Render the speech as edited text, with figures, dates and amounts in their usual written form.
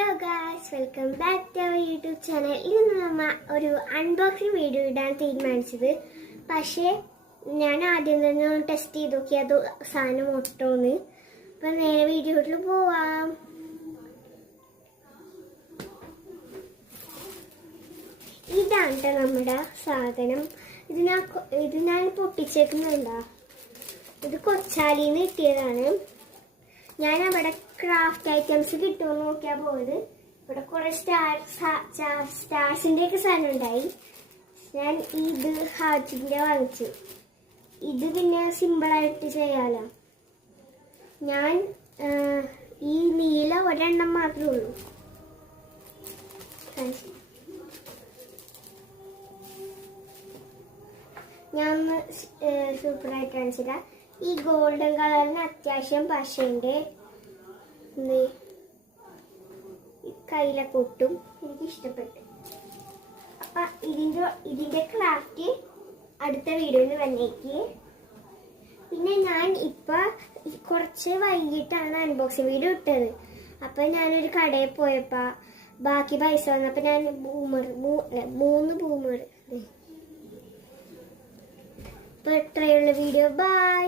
Hello guys, welcome back to our YouTube channel. ഇന്ന് നമ്മ ഒരു അൺബോക്സിങ് വീഡിയോ ഇടാൻ തീരുമാനിച്ചത്. പക്ഷേ ഞാൻ ആദ്യം തന്നെ ഒന്ന് ടെസ്റ്റ് ചെയ്ത് നോക്കി അത് സാധനം ഒട്ടോന്ന്. അപ്പം നേരെ വീഡിയോയിൽ പോവാം. ഇതാണ് നമ്മുടെ സാധനം. ഇത് ഞാൻ പൊട്ടിച്ചേക്കുന്നുണ്ടാ. ഇത് കൊച്ചാലിന്ന് കിട്ടിയതാണ്. ഞാൻ അവിടെ ക്രാഫ്റ്റ് ഐറ്റംസ് കിട്ടുമെന്ന് നോക്കിയാൽ പോയത്. ഇവിടെ കുറെ സ്റ്റാർസിന്റെ ഒക്കെ സാധനം ഉണ്ടായി. ഞാൻ ഇത് ഹാർട്ടിന്റെ വാങ്ങിച്ചു. ഇത് പിന്നെ സിമ്പിളായിട്ട് ചെയ്യാലോ. ഞാൻ ഈ നീല ഒരെണ്ണം മാത്രമേ ഉള്ളൂ. ഞാൻ സൂപ്പറായിട്ട് കാണിച്ചില്ല. ഈ ഗോൾഡൻ കളറിന് അത്യാവശ്യം പശയുണ്ട്. കയ്യിലൊക്കെ ഒട്ടും എനിക്ക് ഇഷ്ടപ്പെട്ടു. അപ്പൊ ഇതിന്റെ ക്രാഫ്റ്റ് അടുത്ത വീഡിയോയിൽ വന്നേക്ക്. പിന്നെ ഞാൻ ഇപ്പൊ കുറച്ച് വൈകിട്ടാണ് അൺബോക്സിങ് വീഡിയോ ഇട്ടത്. അപ്പൊ ഞാനൊരു കടയിൽ പോയപ്പോ ബാക്കി പൈസ വന്നപ്പോ ഞാൻ 3 ബൂമർ. ഇപ്പൊ ഇത്രയുള്ള വീഡിയോ. ബൈ.